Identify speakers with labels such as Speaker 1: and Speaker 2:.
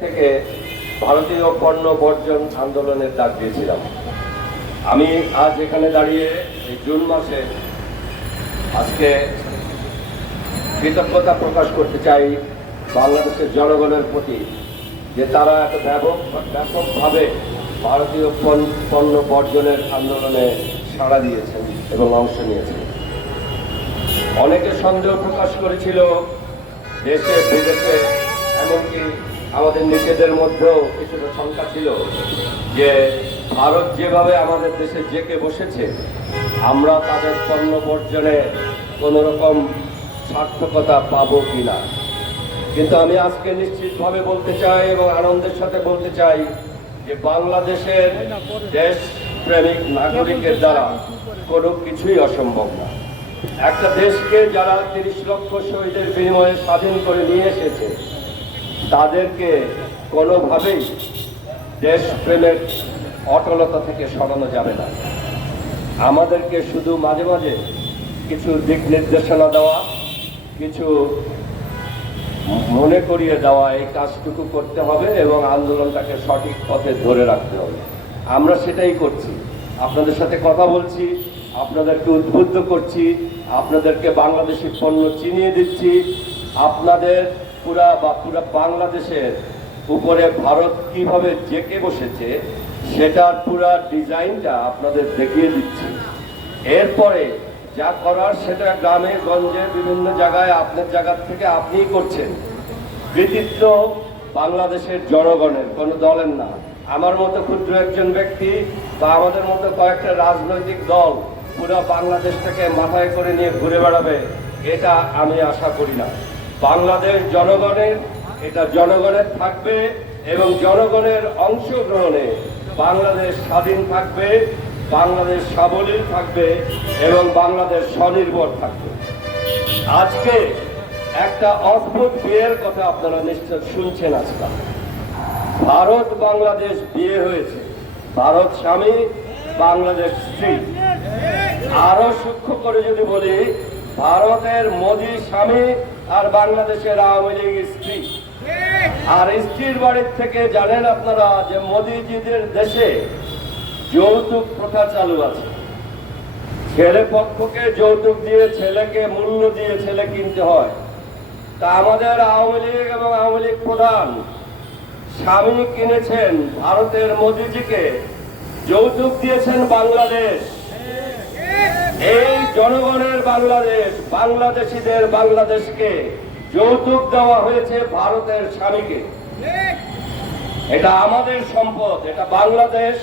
Speaker 1: থেকে ভারতীয় পণ্য বর্জন আন্দোলনের ডাক দিয়েছিলাম। আমি আজ এখানে দাঁড়িয়ে এই জুন মাসে আজকে কৃতজ্ঞতা প্রকাশ করতে চাই বাংলাদেশের জনগণের প্রতি যে তারা এত ব্যাপক ব্যাপকভাবে ভারতীয় পণ- পণ্য বর্জনের আন্দোলনে সাড়া দিয়েছেন এবং অংশ নিয়েছেন। অনেকে সন্দেহ প্রকাশ করেছিল দেশে, বিদেশে, এমনকি আমাদের নিজেদের মধ্যেও কিছুটা শঙ্কা ছিল যে ভারত যেভাবে আমাদের দেশে জেকে বসেছে, আমরা তাদের পণ্য বর্জনে কোনো রকম সার্থকতা পাবো কিনা। কিন্তু আমি আজকে নিশ্চিতভাবে বলতে চাই এবং আনন্দের সাথে বলতে চাই যে বাংলাদেশের দেশ প্রেমিক নাগরিকের দ্বারা কোনো কিছুই অসম্ভব না। একটা দেশকে যারা তিরিশ লক্ষ শহীদের বিনিময়ে স্বাধীন করে নিয়ে এসেছে তাদেরকে কোনোভাবেই দেশপ্রেমের অটলতা থেকে সরানো যাবে না। আমাদেরকে শুধু মাঝে মাঝে কিছু দিক নির্দেশনা দেওয়া, কিছু মনে করিয়ে দেওয়া, এই কাজটুকু করতে হবে এবং আন্দোলনটাকে সঠিক পথে ধরে রাখতে হবে। আমরা সেটাই করছি। আপনাদের সাথে কথা বলছি, আপনাদেরকে উদ্বুদ্ধ করছি, আপনাদেরকে বাংলাদেশি পণ্য চিনিয়ে দিচ্ছি। আপনাদের পুরা বা পুরা বাংলাদেশের উপরে ভারত কীভাবে জেকে বসেছে, সেটার পুরা ডিজাইনটা আপনাদের দেখিয়ে দিচ্ছি। এরপরে যা করার সেটা গ্রামে, গঞ্জে, বিভিন্ন জায়গায় আপনার জায়গা থেকে আপনিই করছেন। কৃতিত্ব বাংলাদেশের জনগণের, কোনো দলের না। আমার মতো ক্ষুদ্র একজন ব্যক্তি বা আমাদের মতো কয়েকটা রাজনৈতিক দল পুরো বাংলাদেশটাকে মাথায় করে নিয়ে ঘুরে বেড়াবে, এটা আমি আশা করি না। বাংলাদেশ জনগণের, এটা জনগণের থাকবে এবং জনগণের অংশগ্রহণে বাংলাদেশ স্বাধীন থাকবে, বাংলাদেশ সাবলীল থাকবে এবং বাংলাদেশ স্বনির্ভর থাকবে। আজকে একটা অদ্ভুত বিয়ের কথা আপনারা নিশ্চয় শুনছেন আজকাল। ভারত বাংলাদেশ বিয়ে হয়েছে। ভারত স্বামী, বাংলাদেশ স্ত্রী। আরও সূক্ষ্ম করে যদি বলি, ভারতের মোদী স্বামী আর বাংলাদেশের আওয়ামী লীগ স্ত্রী। আর স্ত্রীর বাড়ির থেকে জানেন আপনারা যে মোদীজিদের দেশে যৌতুক প্রথা চালু আছে। ছেলে পক্ষকে যৌতুক দিয়ে ছেলেকে মূল্য দিয়ে ছেলে কিনতে হয়। তা আমাদের আওয়ামী লীগ এবং আওয়ামী লীগ প্রধান স্বামী কিনেছেন ভারতের মোদীজিকে। যৌতুক দিয়েছেন বাংলাদেশ। এই জনগণের বাংলাদেশ বাংলাদেশিদের বাংলাদেশকে যৌতুক দেওয়া হয়েছে ভারতের স্বামীকে। এটা আমাদের সম্পদ এটা বাংলাদেশ